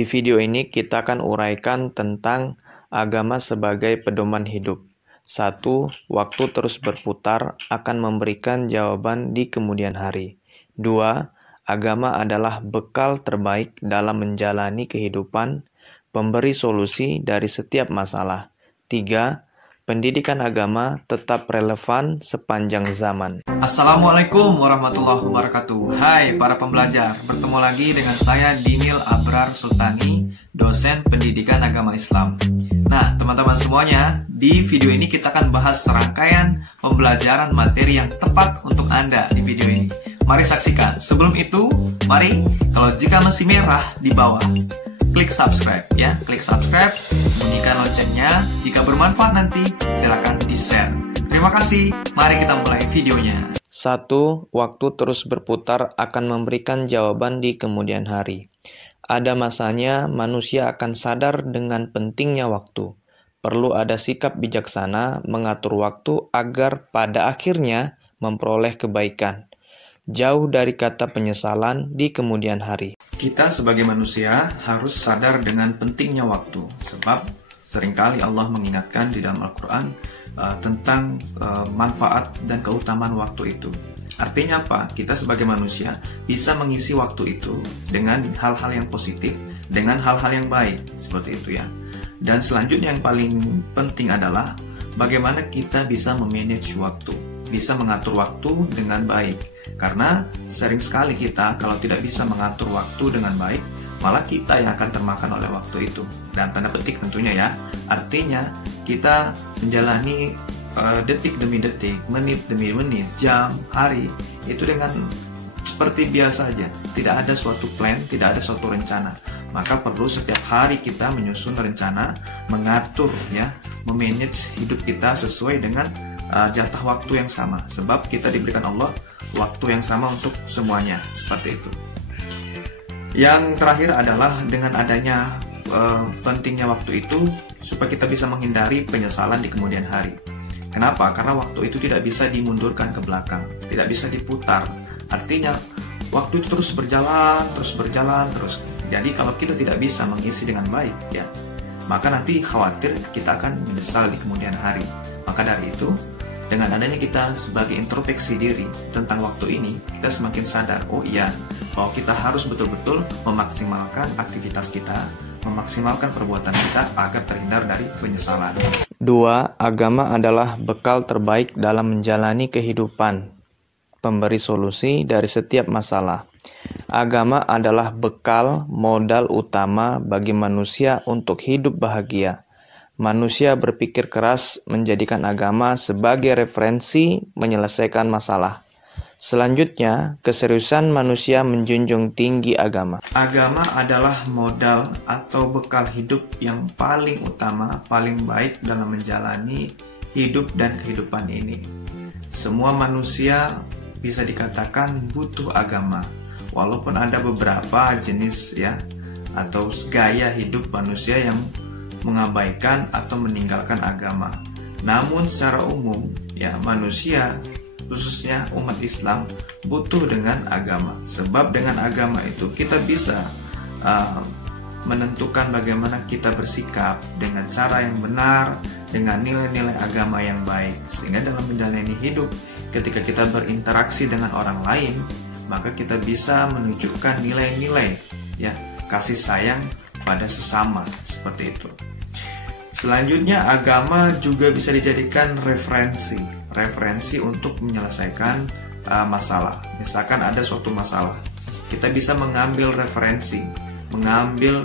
Di video ini kita akan uraikan tentang agama sebagai pedoman hidup. 1. Waktu terus berputar akan memberikan jawaban di kemudian hari. 2. Agama adalah bekal terbaik dalam menjalani kehidupan, pemberi solusi dari setiap masalah. 3. Pendidikan agama tetap relevan sepanjang zaman. Assalamualaikum warahmatullahi wabarakatuh. Hai para pembelajar, bertemu lagi dengan saya Dinil Abrar Sultani, dosen pendidikan agama Islam. Nah, teman-teman semuanya, di video ini kita akan bahas serangkaian pembelajaran materi yang tepat untuk Anda di video ini. Mari saksikan. Sebelum itu, mari kalau jika masih merah di bawah, klik subscribe ya, klik subscribe, bunyikan loncengnya. Jika bermanfaat nanti, silakan di-share. Terima kasih. Mari kita mulai videonya. 1. Waktu terus berputar akan memberikan jawaban di kemudian hari. Ada masanya manusia akan sadar dengan pentingnya waktu. Perlu ada sikap bijaksana mengatur waktu agar pada akhirnya memperoleh kebaikan. Jauh dari kata penyesalan di kemudian hari. Kita sebagai manusia harus sadar dengan pentingnya waktu, sebab seringkali Allah mengingatkan di dalam Al-Quran tentang manfaat dan keutamaan waktu itu. Artinya apa? Kita sebagai manusia bisa mengisi waktu itu dengan hal-hal yang positif, dengan hal-hal yang baik, seperti itu ya. Dan selanjutnya yang paling penting adalah bagaimana kita bisa memanage waktu, bisa mengatur waktu dengan baik. Karena sering sekali kita kalau tidak bisa mengatur waktu dengan baik, malah kita yang akan termakan oleh waktu itu. Dan tanda petik tentunya ya. Artinya kita menjalani detik demi detik, menit demi menit, jam, hari, itu dengan seperti biasa aja. Tidak ada suatu plan, tidak ada suatu rencana. Maka perlu setiap hari kita menyusun rencana, mengatur ya, memanage hidup kita sesuai dengan jatah waktu yang sama. Sebab kita diberikan Allah waktu yang sama untuk semuanya, seperti itu. Yang terakhir adalah dengan adanya pentingnya waktu itu supaya kita bisa menghindari penyesalan di kemudian hari. Kenapa? Karena waktu itu tidak bisa dimundurkan ke belakang, tidak bisa diputar. Artinya waktu itu terus berjalan. Jadi kalau kita tidak bisa mengisi dengan baik ya, maka nanti khawatir kita akan menyesal di kemudian hari. Maka dari itu, dengan adanya kita sebagai introspeksi diri tentang waktu ini, kita semakin sadar, oh iya, bahwa kita harus betul-betul memaksimalkan aktivitas kita, memaksimalkan perbuatan kita agar terhindar dari penyesalan. 2. Agama adalah bekal terbaik dalam menjalani kehidupan, pemberi solusi dari setiap masalah. Agama adalah bekal modal utama bagi manusia untuk hidup bahagia. Manusia berpikir keras menjadikan agama sebagai referensi menyelesaikan masalah. Selanjutnya, keseriusan manusia menjunjung tinggi agama. Agama adalah modal atau bekal hidup yang paling utama, paling baik dalam menjalani hidup dan kehidupan ini. Semua manusia bisa dikatakan butuh agama, walaupun ada beberapa jenis ya atau gaya hidup manusia yang mengabaikan atau meninggalkan agama. Namun secara umum ya, manusia khususnya umat Islam butuh dengan agama. Sebab dengan agama itu kita bisa menentukan bagaimana kita bersikap dengan cara yang benar, dengan nilai-nilai agama yang baik. Sehingga dalam menjalani hidup, ketika kita berinteraksi dengan orang lain, maka kita bisa menunjukkan nilai-nilai ya, kasih sayang pada sesama, seperti itu. Selanjutnya, agama juga bisa dijadikan referensi untuk menyelesaikan masalah. Misalkan ada suatu masalah, kita bisa mengambil referensi, mengambil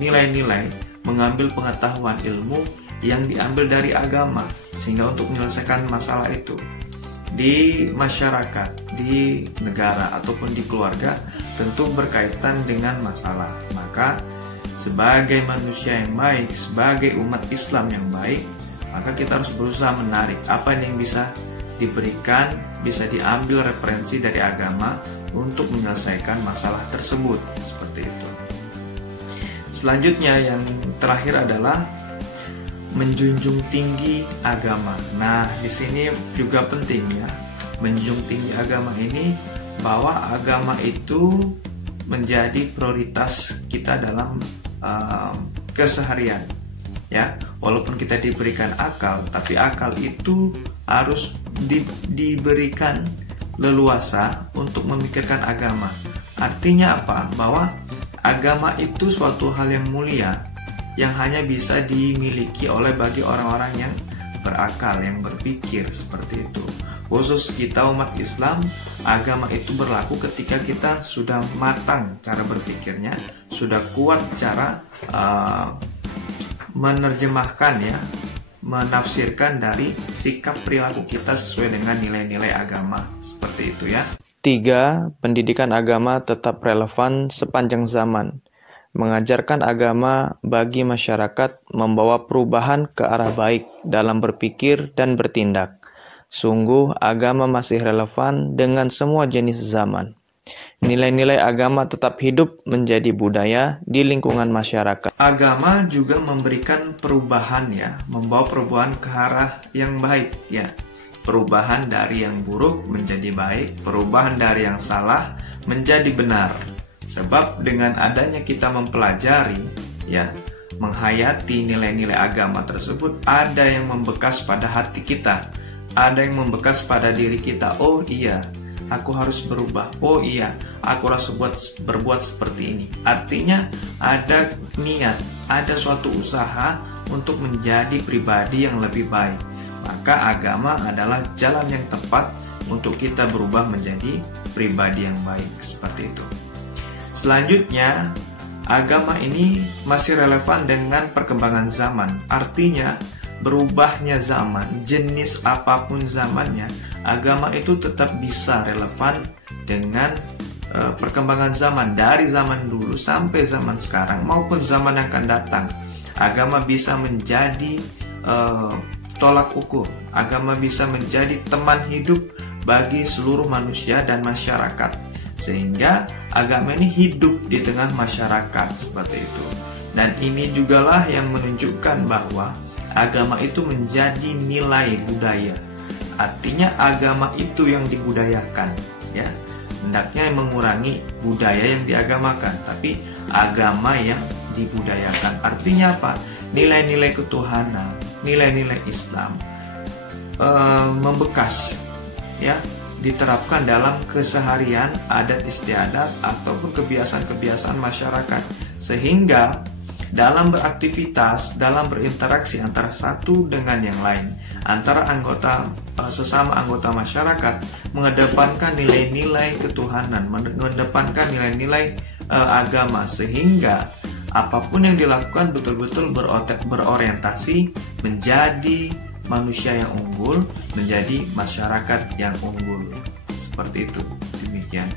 nilai-nilai, mengambil pengetahuan ilmu yang diambil dari agama, sehingga untuk menyelesaikan masalah itu di masyarakat, di negara ataupun di keluarga tentu berkaitan dengan masalah. Maka sebagai manusia yang baik, sebagai umat Islam yang baik, maka kita harus berusaha menarik apa yang bisa diberikan, bisa diambil referensi dari agama untuk menyelesaikan masalah tersebut, seperti itu. Selanjutnya yang terakhir adalah menjunjung tinggi agama. Nah, di sini juga penting ya, menjunjung tinggi agama ini, bahwa agama itu menjadi prioritas kita dalam keseharian. Ya, walaupun kita diberikan akal, tapi akal itu harus diberikan leluasa untuk memikirkan agama. Artinya apa? Bahwa agama itu suatu hal yang mulia yang hanya bisa dimiliki bagi orang-orang yang berakal, yang berpikir seperti itu. Khusus kita umat Islam, agama itu berlaku ketika kita sudah matang cara berpikirnya, sudah kuat cara menerjemahkan, menafsirkan dari sikap perilaku kita sesuai dengan nilai-nilai agama. Seperti itu ya. 3. Pendidikan agama tetap relevan sepanjang zaman. Mengajarkan agama bagi masyarakat membawa perubahan ke arah baik dalam berpikir dan bertindak. Sungguh agama masih relevan dengan semua jenis zaman. Nilai-nilai agama tetap hidup menjadi budaya di lingkungan masyarakat. Agama juga memberikan perubahan, membawa perubahan ke arah yang baik, Perubahan dari yang buruk menjadi baik, perubahan dari yang salah menjadi benar. Sebab dengan adanya kita mempelajari, menghayati nilai-nilai agama tersebut, ada yang membekas pada hati kita, ada yang membekas pada diri kita. Oh iya, aku harus berubah. Oh iya, aku harus berbuat seperti ini. Artinya ada niat, ada suatu usaha untuk menjadi pribadi yang lebih baik. Maka agama adalah jalan yang tepat untuk kita berubah menjadi pribadi yang baik. Seperti itu. Selanjutnya, agama ini masih relevan dengan perkembangan zaman. Artinya, berubahnya zaman, jenis apapun zamannya, agama itu tetap bisa relevan dengan perkembangan zaman. Dari zaman dulu sampai zaman sekarang maupun zaman yang akan datang, agama bisa menjadi tolak ukur. Agama bisa menjadi teman hidup bagi seluruh manusia dan masyarakat, sehingga agama ini hidup di tengah masyarakat seperti itu. Dan ini jugalah yang menunjukkan bahwa agama itu menjadi nilai budaya. Artinya agama itu yang dibudayakan, hendaknya mengurangi budaya yang diagamakan, tapi agama yang dibudayakan. Artinya apa? Nilai-nilai ketuhanan, nilai-nilai Islam membekas, diterapkan dalam keseharian, adat istiadat ataupun kebiasaan-kebiasaan masyarakat, sehingga dalam beraktivitas, dalam berinteraksi antara satu dengan yang lain, antara sesama anggota masyarakat, mengedepankan nilai-nilai ketuhanan, mengedepankan nilai-nilai agama, sehingga apapun yang dilakukan betul-betul berorientasi menjadi manusia yang unggul, menjadi masyarakat yang unggul. Seperti itu. Demikian.